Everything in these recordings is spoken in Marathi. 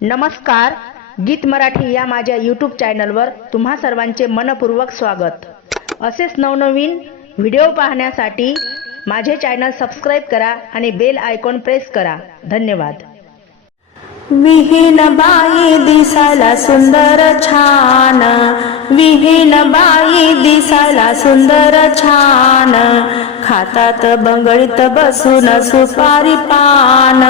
नमस्कार गीत मराठी या माझ्या यूट्यूब चॅनलवर तुम्हा सर्वांचे मनपूर्वक स्वागत. असेच नवनवीन व्हिडिओ पाहण्यासाठी माझे चॅनल सबस्क्राईब करा आणि बेल आयकॉन प्रेस करा. धन्यवाद. विहीन बाई दिसायला सुंदर छान. विहीन बाई दिसायला सुंदर छान. खातात बंगळीत बसून सुपारी पान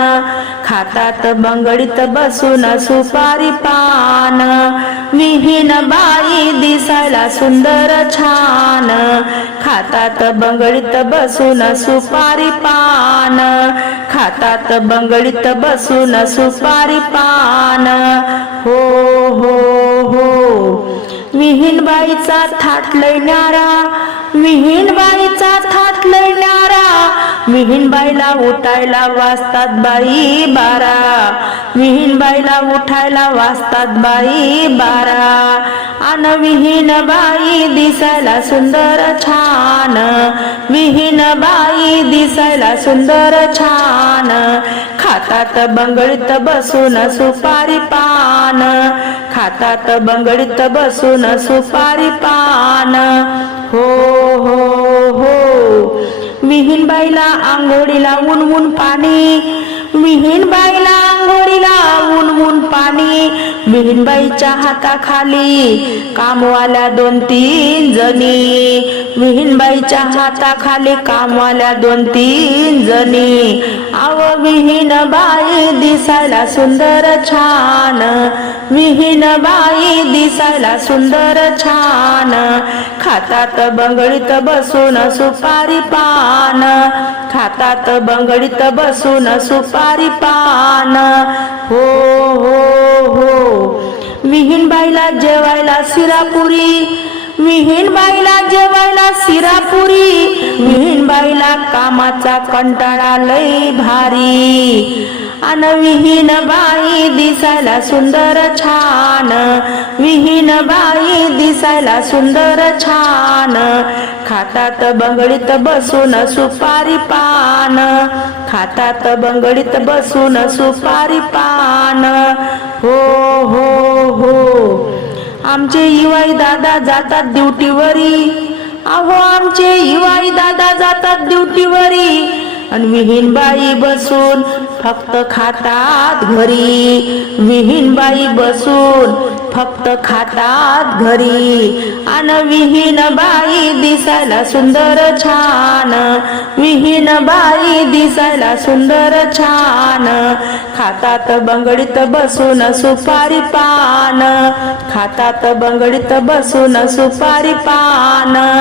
खातात बंगळीत बसून सुपारी पान विहीन बाई दिसायला सुंदर छान. खातात बंगळीत बसून सुपारी पान खातात बंगळीत बसून सुपारी पान हो हो हो. विहीन बाईचा थाट लयणारा विहीन बाईचा थाट लयणारा विहीन बाईला उठायला वाजतात बाई बारा. विहीन बाईला उठायला वाचतात बाई बारा. अन विहीन बाई दिसायला सुंदर छान. विहीन बाई दिसायला सुंदर छान. खातात बंगळीत बसून सुपारी पान. खातात बंगळीत बसून सुपारी पान. हो बाईला आंघोळीला ऊन ऊन पाणी. विहीन बाईला विहीनबाईच्या हाताखाली कामवाल्या दोन तीन जणी. विहीनबाईच्या हाताखाली कामवाल्या दोन तीन जणी. आव विहीन बाई दिसायला सुंदर छान. विहीन बाई दिसायला सुंदर छान. खातात बंगळीत बसून सुपारी पान. खातात बंगळीत बसून सुपारी पान. हो हो हो. विहीन बाईला जेवायला सिरापुरी विहीन बाईला जेवायला सिरापुरी विहीन बाईला कामाचा कंटाळा लय भारी. अन विहीन बाई दिसायला सुंदर छान. विहीन बाई दिसायला सुंदर छान. खातात बंगडीत बसून सुपारी पान. खातात बंगडीत बसून सुपारी पान. हो हो हो. आमचे इवाई दादा जातात ड्युटीवरी. अहो आमचे इवाई दादा जातात ड्युटीवरी. आणि विहीन बाई बसून फक्त खातात घरी. विहीन बाई बसून फक्त खातात घरी. अन विहीन बाई दिसायला सुंदर छान. विहीन बाई दिसायला सुंदर छान. खातात बंगडीत बसून सुपारी पान. खातात बंगडीत बसून सुपारी पान.